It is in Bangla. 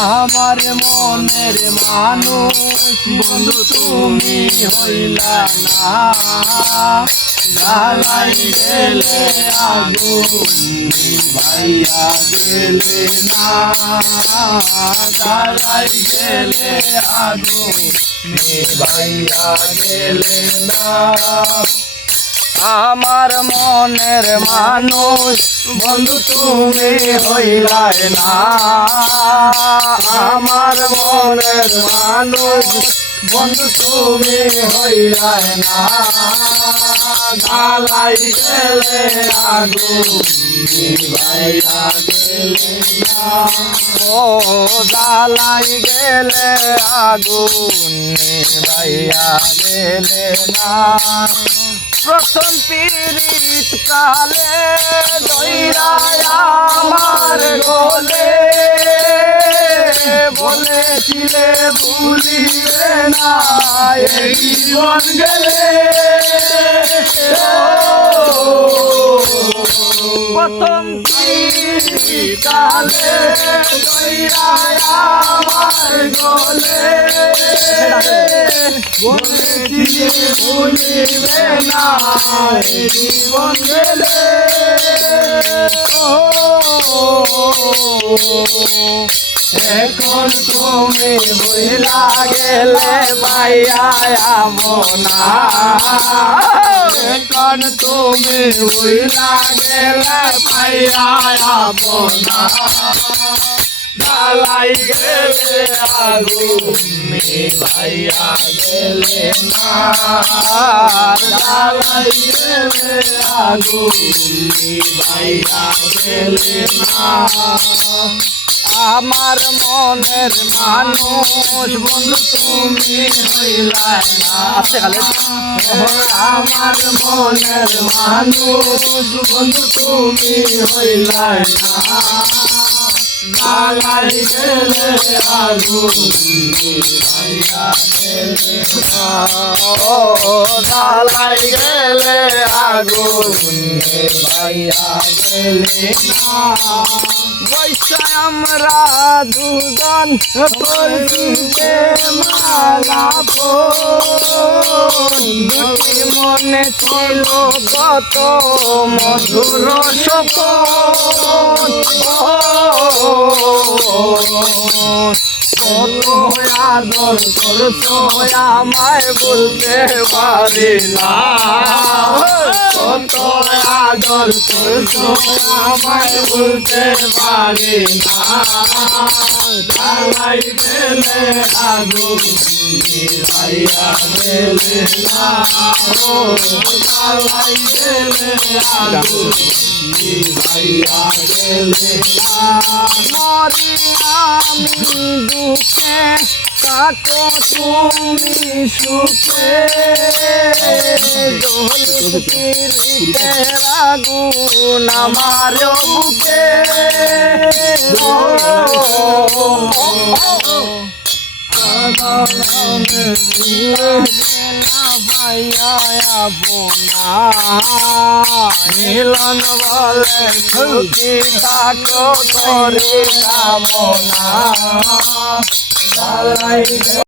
আমার মনের মানুষ বন্ধু তুমি হইলা না, জ্বালাই গেলে আগুন নিভাইয়া গেলে না, জ্বালাই গেলে আগুন নিভাইয়া গেলে না। আমার মনের মানুষ বন্ধু তুমি হইলাই না, আমার মনের মানুষ বন্ধু তুমি হইলাই না, জ্বালাই গেলে আগুন নিভাইয়া গেলে না, ও জ্বালাই গেলে আগুন নিভাইয়া গেলে না। প্রথম পীড়িত কালে দইরা আমার গলে বলেছিলে ভুলিবে না এই জীবন গেলে, প্রথম পীড়িত কালে দইরা আমার গলে বলেছিলে ভুলিবে না এই জীবন গেলে, এখন তুমি ভুলা গেলে পাইয়া না, এখন তুমি ভুলা গেলে পাইয়া না, জ্বালাই গেলে আগুন নিভাইয়া গেলে না, জ্বালাই গেলে আগুন নিভাইয়া গেলে না। আমার মনের মানুষ বন্ধু তুমি হইলাই না, আমার মনের মানুষ বন্ধু তুমি হইলাই না, জ্বালাই গেলে আগুন নিভাইয়া গেলে না, ও জ্বালাই গেলে আগুন নিভাইয়া গেলে না। বৈশা আমরা দুজন করতে মালাপন, দুটি মনে ছিল কত মধুর সপন, কত আদর করছো আমায় বলতে পারি না, কত আদর করছো আমায় বলতে পারি না, জ্বালাই গেলে আগুন নিভাইয়া গেলে না, ও জ্বালাই গেলে আগুন নিভাইয়া গেলে না। মরি আমি দুঃখে কাটো তুমি সুখে, আগুন আমার বুকে, মিলন বলে সুখী থাকো করি কামনা।